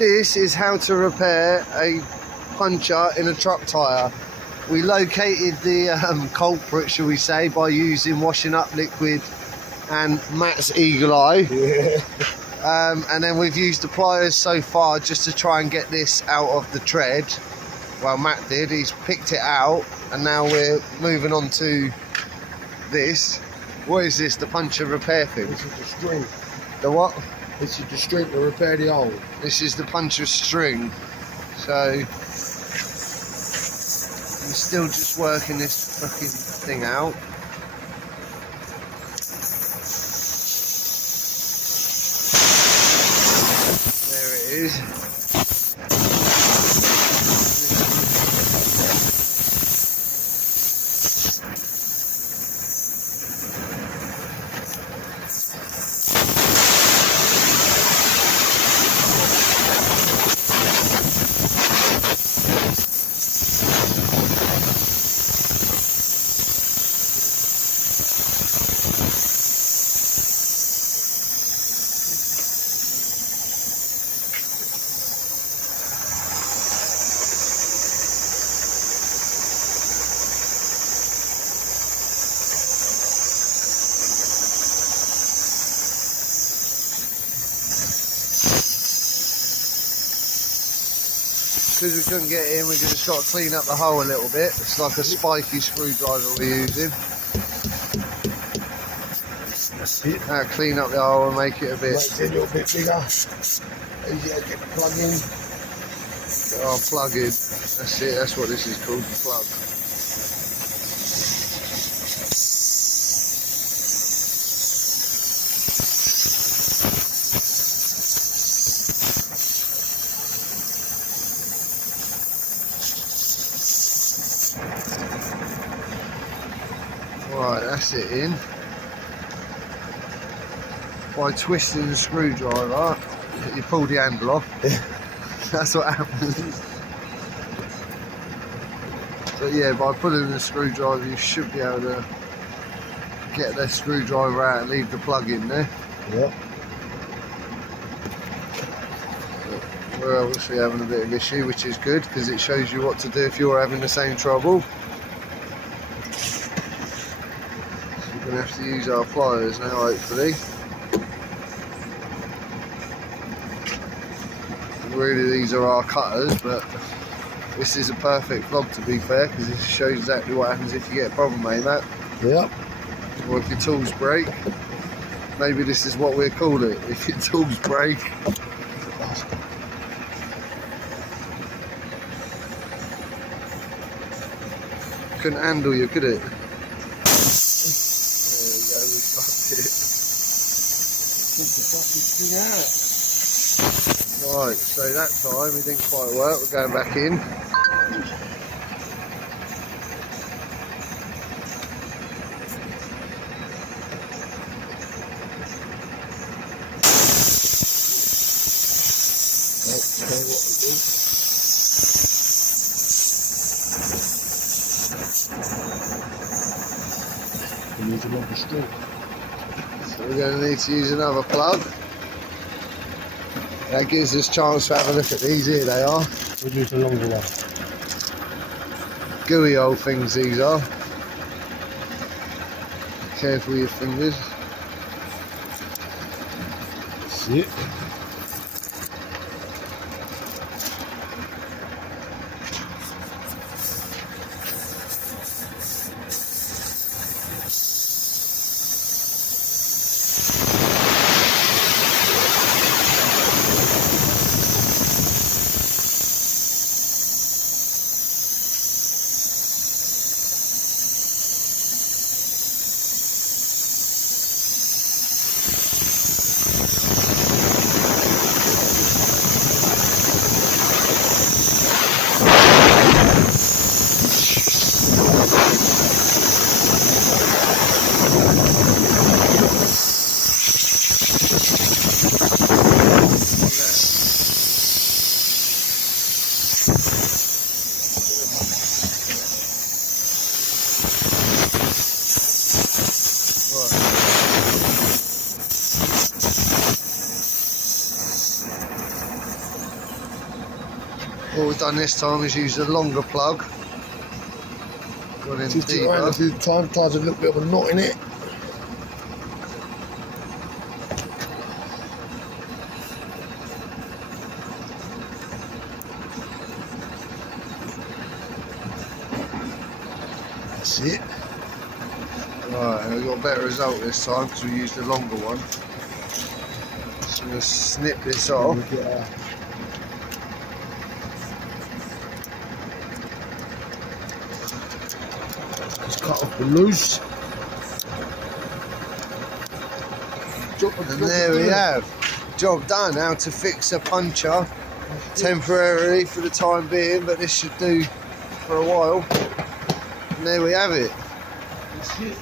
This is how to repair a puncture in a truck tyre. We located the culprit, shall we say, by using washing up liquid and Matt's eagle eye. Yeah. And then we've used the pliers so far just to try and get this out of the tread. Well, Matt did, he's picked it out, and now we're moving on to this. What is this, the puncture repair thing? This is the string. The what? This is the string to repair the hole. This is the puncture string. So, I'm still just working this fucking thing out. There it is. Because we couldn't get in, we just got to clean up the hole a little bit. It's like a spiky screwdriver we're using. That's it. Now clean up the hole and make it a bit... Make it a little bit bigger. Easier to get the plug in. Oh, plug in. That's it, that's what this is called, the plug. Right, that's it in. By twisting the screwdriver, you pull the handle off. That's what happens. But yeah, by pulling the screwdriver, you should be able to get the screwdriver out and leave the plug in there. Yep. We're obviously having a bit of issue, which is good because it shows you what to do if you're having the same trouble. We're going to have to use our pliers now, hopefully. Really, these are our cutters, but this is a perfect vlog, to be fair, because it shows exactly what happens if you get a problem, eh, Matt? Yep. Or if your tools break. Maybe this is what we'll call it, if your tools break. Couldn't handle you, could it? There we go, we fucked it. Take the fucking thing out. Right, so that time it didn't quite work, we're going back in. Let's tell you what we do. We need another string. So we're going to need to use another plug. That gives us a chance to have a look at these. Here they are. We'll use the longer one. Gooey old things these are. Careful with your fingers. That's it. What we've done this time is use a longer plug. Gone in Twist it around a deeper. few times, ties a little bit of a knot in it. That's it. Right, we got a better result this time because we used a longer one. So we'll snip this off. Just cut off the loose. And there we have. Job done. Now to fix a puncture temporarily for the time being, but this should do for a while. And there we have it. That's it.